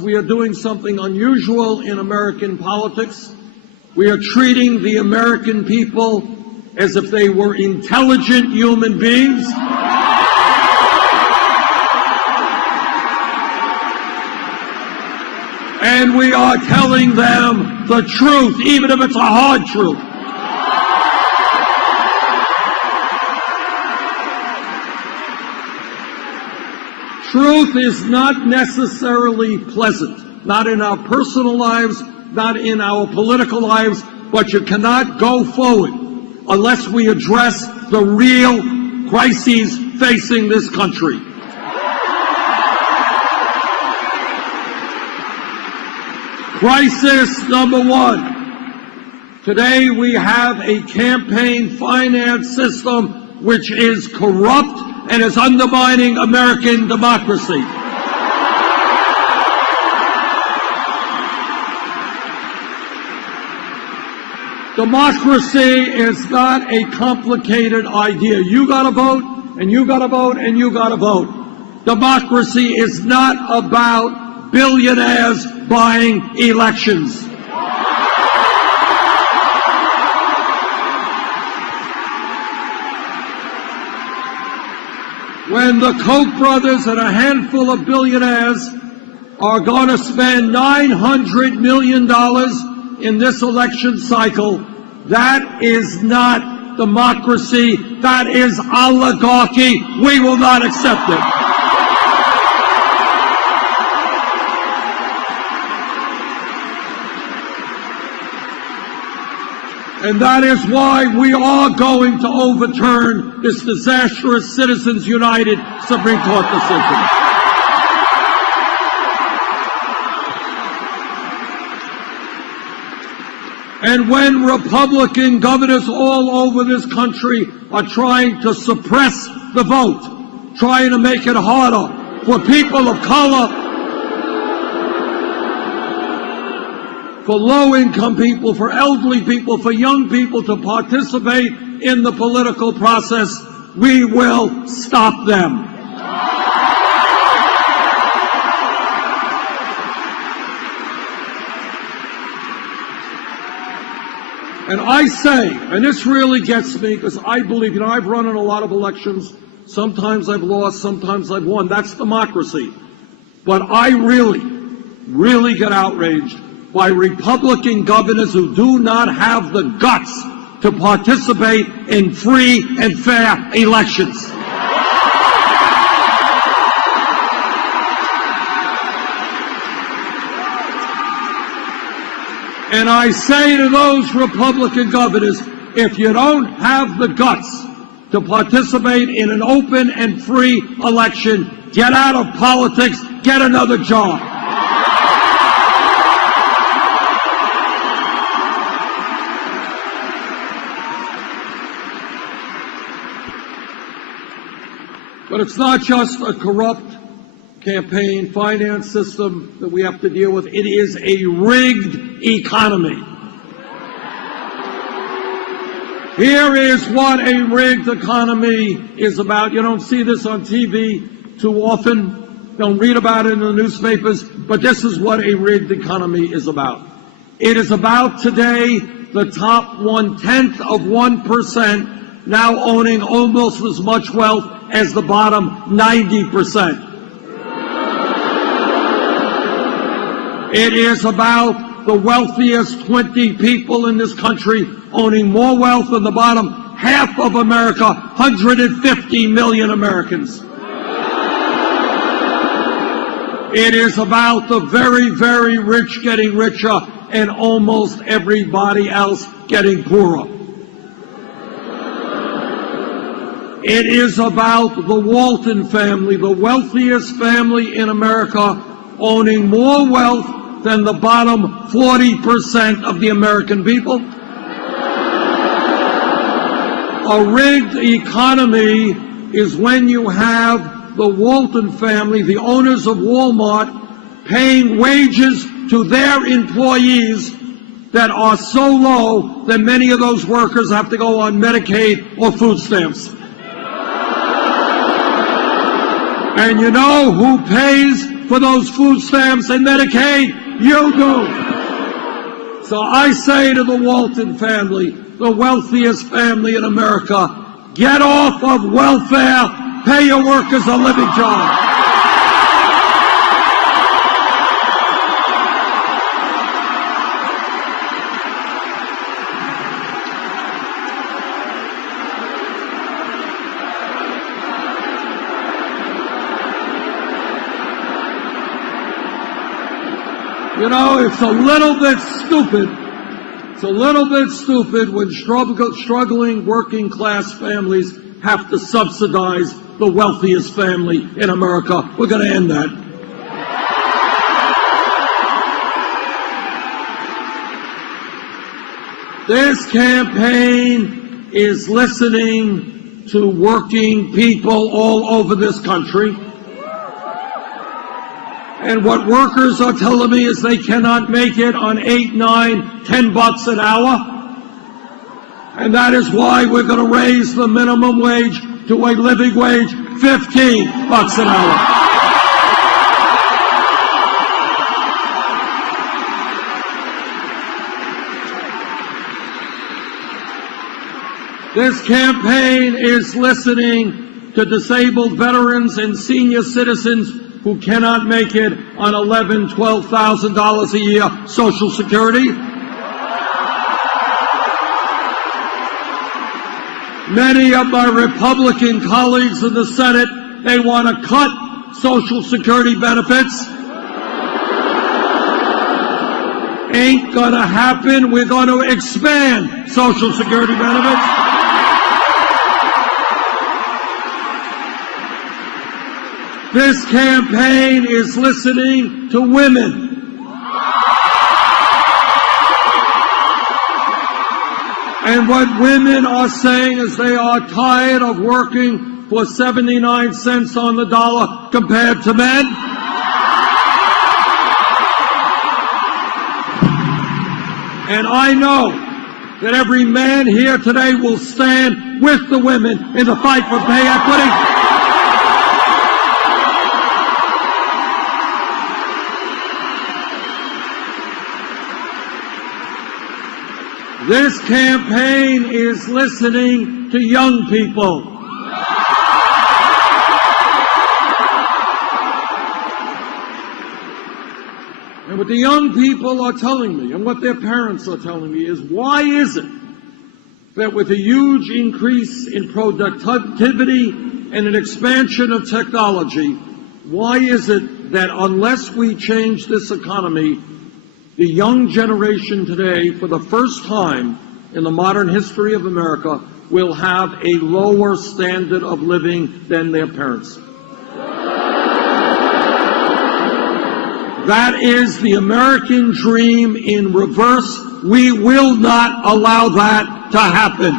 because we are doing something unusual in American politics. We are treating the American people as if they were intelligent human beings. And we are telling them the truth, even if it's a hard truth. Truth is not necessarily pleasant, not in our personal lives, not in our political lives, but you cannot go forward unless we address the real crises facing this country. Crisis number one. Today we have a campaign finance system which is corrupt and is undermining American democracy. Democracy is not a complicated idea. You gotta vote, and you gotta vote, and you gotta vote. Democracy is not about billionaires buying elections. When the Koch brothers and a handful of billionaires are going to spend $900 million in this election cycle, that is not democracy. That is oligarchy. We will not accept it. And that is why we are going to overturn this disastrous Citizens United Supreme Court decision. And when Republican governors all over this country are trying to suppress the vote, trying to make it harder for people of color, for low-income people, for elderly people, for young people to participate in the political process, we will stop them. And I say, and this really gets me, because I believe, I've run in a lot of elections. Sometimes I've lost, sometimes I've won. That's democracy. But I really get outraged by Republican governors who do not have the guts to participate in free and fair elections. And I say to those Republican governors, if you don't have the guts to participate in an open and free election, get out of politics, get another job. But it's not just a corrupt campaign finance system that we have to deal with. It is a rigged economy. Here is what a rigged economy is about. You don't see this on TV too often. Don't read about it in the newspapers. But this is what a rigged economy is about. It is about today the top 0.1% now owning almost as much wealth as the bottom 90%. It is about the wealthiest 20 people in this country owning more wealth than the bottom half of America, 150 million Americans. It is about the very, very rich getting richer and almost everybody else getting poorer. It is about the Walton family, the wealthiest family in America, owning more wealth than the bottom 40% of the American people. A rigged economy is when you have the Walton family, the owners of Walmart, paying wages to their employees that are so low that many of those workers have to go on Medicaid or food stamps. And you know who pays for those food stamps and Medicaid? You do. So I say to the Walton family, the wealthiest family in America, get off of welfare, pay your workers a living job. You know, it's a little bit stupid. It's a little bit stupid when struggling working class families have to subsidize the wealthiest family in America. We're going to end that. This campaign is listening to working people all over this country. And what workers are telling me is they cannot make it on $8, $9, $10 an hour. And that is why we're going to raise the minimum wage to a living wage, $15 an hour. This campaign is listening to disabled veterans and senior citizens who cannot make it on $11,000, $12,000 a year Social Security. Many of my Republican colleagues in the Senate, they want to cut Social Security benefits. Ain't gonna happen. We're going to expand Social Security benefits. This campaign is listening to women. And what women are saying is they are tired of working for 79 cents on the dollar compared to men. And I know that every man here today will stand with the women in the fight for pay equity. This campaign is listening to young people. And what the young people are telling me, and what their parents are telling me, is why is it that with a huge increase in productivity and an expansion of technology, why is it that unless we change this economy, the young generation today, for the first time in the modern history of America, will have a lower standard of living than their parents? That is the American dream in reverse. We will not allow that to happen.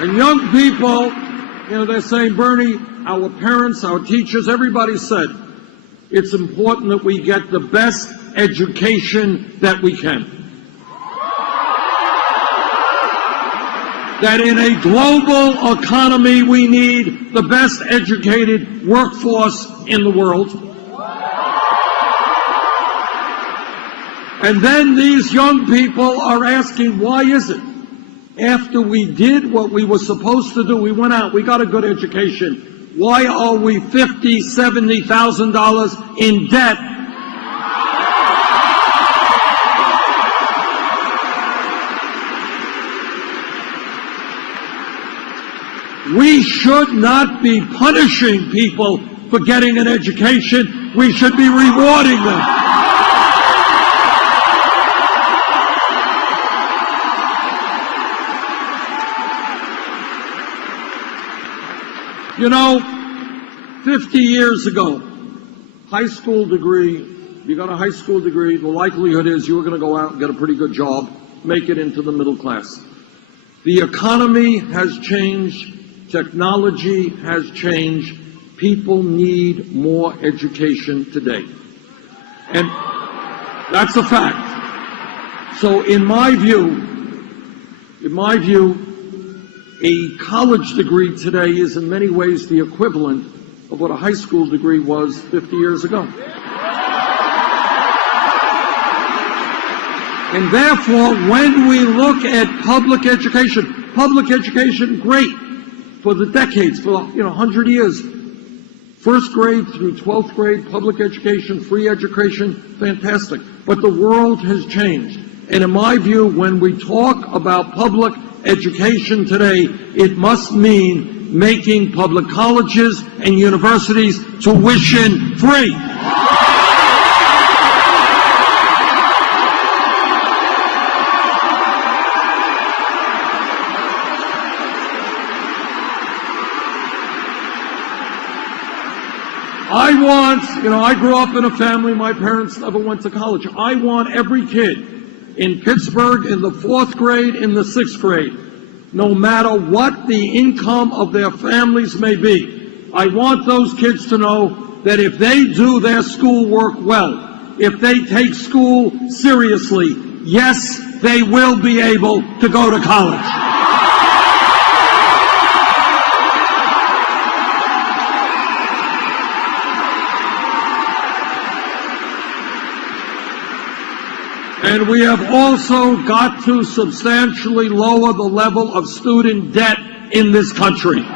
And young people, they're saying, Bernie, our parents, our teachers, everybody said, it's important that we get the best education that we can. That in a global economy, we need the best educated workforce in the world. And then these young people are asking, why is it? After we did what we were supposed to do, we went out, we got a good education. Why are we $50,000, $70,000 in debt? We should not be punishing people for getting an education. We should be rewarding them. You know, 50 years ago, high school degree, you got a high school degree, the likelihood is you're going to go out and get a pretty good job, make it into the middle class. The economy has changed. Technology has changed. People need more education today. And that's a fact. So in my view, In my view, a college degree today is in many ways the equivalent of what a high school degree was 50 years ago. And therefore, when we look at public education, great for the decades, for 100 years, first grade through 12th grade, public education, free education, fantastic. But the world has changed. And in my view, when we talk about public education today, it must mean making public colleges and universities tuition free. I grew up in a family, my parents never went to college. I want every kid in Pittsburgh in the 4th grade, in the 6th grade, no matter what the income of their families may be, I want those kids to know that if they do their schoolwork well, if they take school seriously, yes, they will be able to go to college. And we have also got to substantially lower the level of student debt in this country. And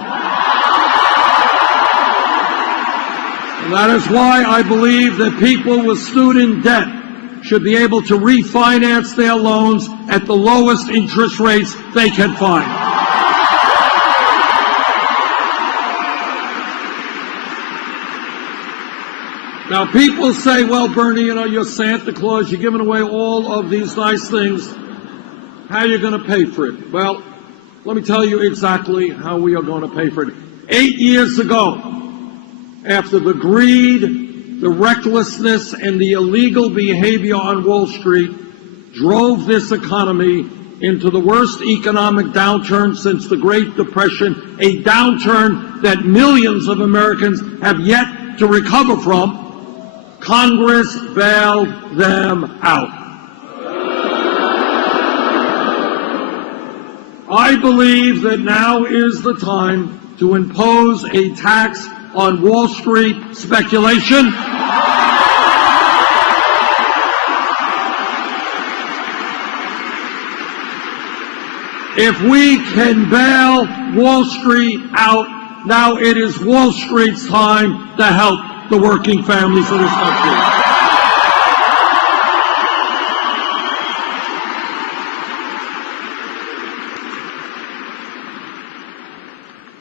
that is why I believe that people with student debt should be able to refinance their loans at the lowest interest rates they can find. Now, people say, well, Bernie, you're Santa Claus, you're giving away all of these nice things. How are you going to pay for it? Well, let me tell you exactly how we are going to pay for it. 8 years ago, after the greed, the recklessness, and the illegal behavior on Wall Street drove this economy into the worst economic downturn since the Great Depression, a downturn that millions of Americans have yet to recover from, Congress bailed them out. I believe that now is the time to impose a tax on Wall Street speculation. If we can bail Wall Street out, now it is Wall Street's time to help the working families of this country.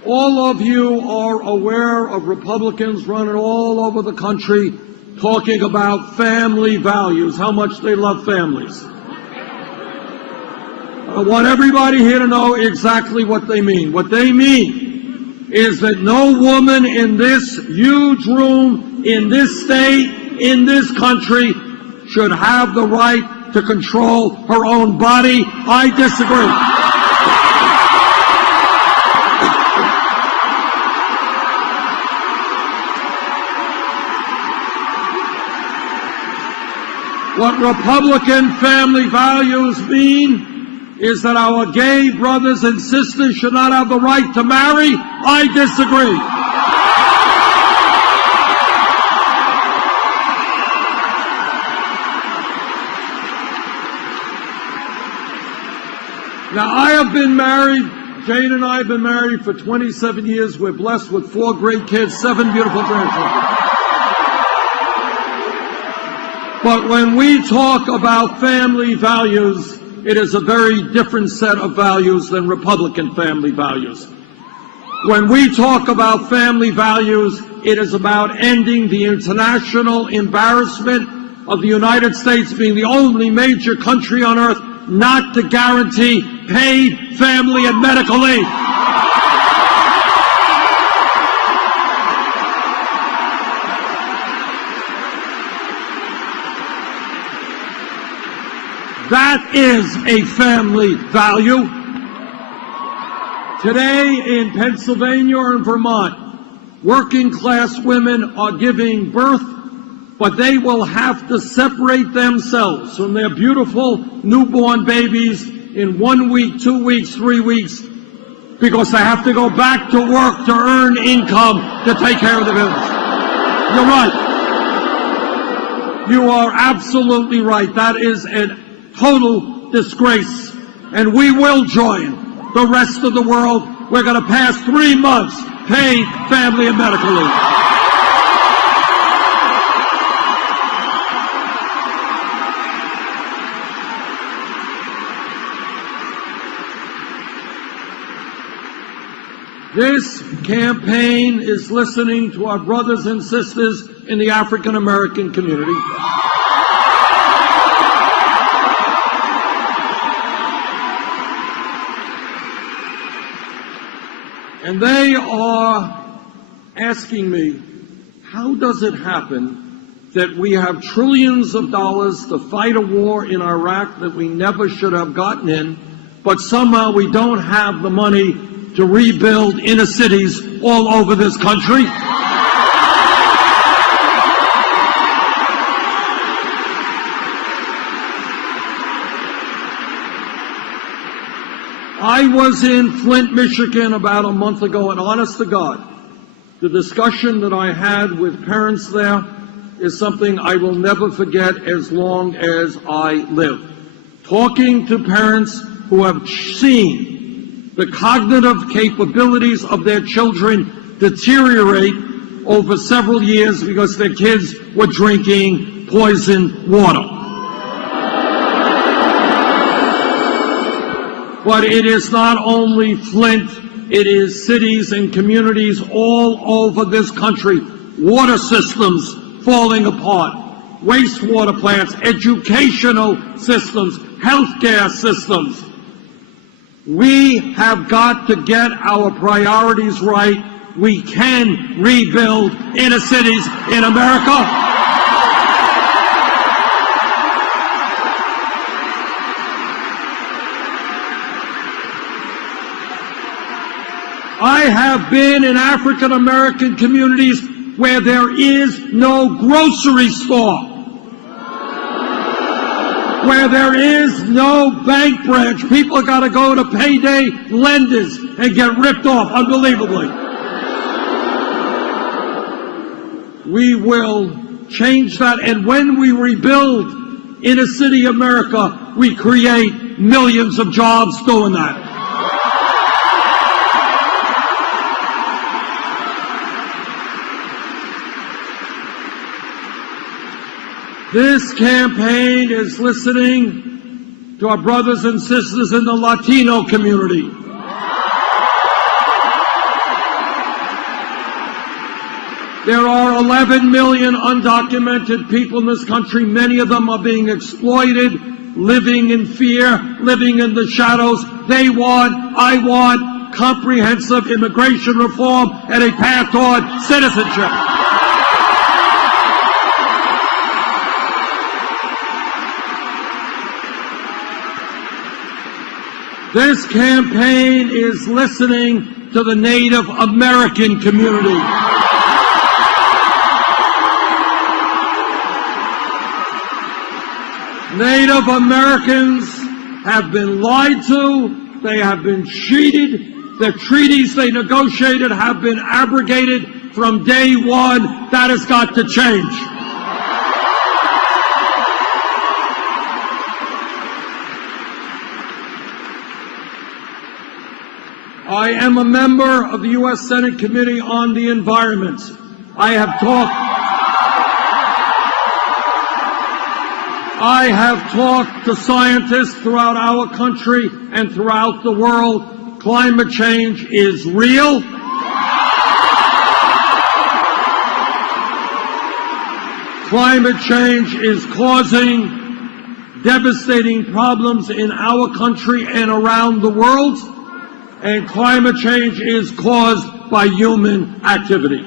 All of you are aware of Republicans running all over the country talking about family values, how much they love families. I want everybody here to know exactly what they mean. What they mean is that no woman in this huge room, in this state, in this country, should have the right to control her own body. I disagree. What Republican family values mean is that our gay brothers and sisters should not have the right to marry. I disagree. Now, I have been married, Jane and I have been married for 27 years. We're blessed with 4 great kids, 7 beautiful grandchildren. But when we talk about family values, it is a very different set of values than Republican family values. When we talk about family values, it is about ending the international embarrassment of the United States being the only major country on earth not to guarantee paid family and medical leave. That is a family value. Today in Pennsylvania and Vermont, working class women are giving birth, but they will have to separate themselves from their beautiful newborn babies in 1 week, 2 weeks, 3 weeks, because they have to go back to work to earn income to take care of the bills. You're right. You are absolutely right. That is a total disgrace. And we will join the rest of the world. We're going to pass 3 months paid family and medical leave. This campaign is listening to our brothers and sisters in the African American community. And they are asking me, how does it happen that we have trillions of dollars to fight a war in Iraq that we never should have gotten in, but somehow we don't have the money to rebuild inner cities all over this country? I was in Flint, Michigan about a month ago, and honest to God, the discussion that I had with parents there is something I will never forget as long as I live. Talking to parents who have seen the cognitive capabilities of their children deteriorate over several years because their kids were drinking poisoned water. But it is not only Flint, it is cities and communities all over this country. Water systems falling apart, wastewater plants, educational systems, healthcare systems. We have got to get our priorities right. We can rebuild inner cities in America. I have been in African American communities where there is no grocery store, where there is no bank branch. People got to go to payday lenders and get ripped off unbelievably. We will change that, and when we rebuild inner city America, we create millions of jobs doing that. This campaign is listening to our brothers and sisters in the Latino community. There are 11 million undocumented people in this country. Many of them are being exploited, living in fear, living in the shadows. I want comprehensive immigration reform and a path toward citizenship. This campaign is listening to the Native American community. Native Americans have been lied to, they have been cheated, the treaties they negotiated have been abrogated from day one. That has got to change. I am a member of the U.S. Senate Committee on the Environment. I have talked to scientists throughout our country and throughout the world. Climate change is real. Climate change is causing devastating problems in our country and around the world. And climate change is caused by human activity.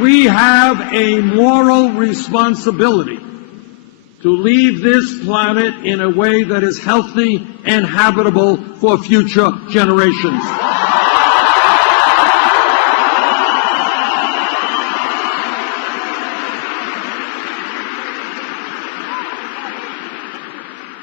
We have a moral responsibility to leave this planet in a way that is healthy and habitable for future generations.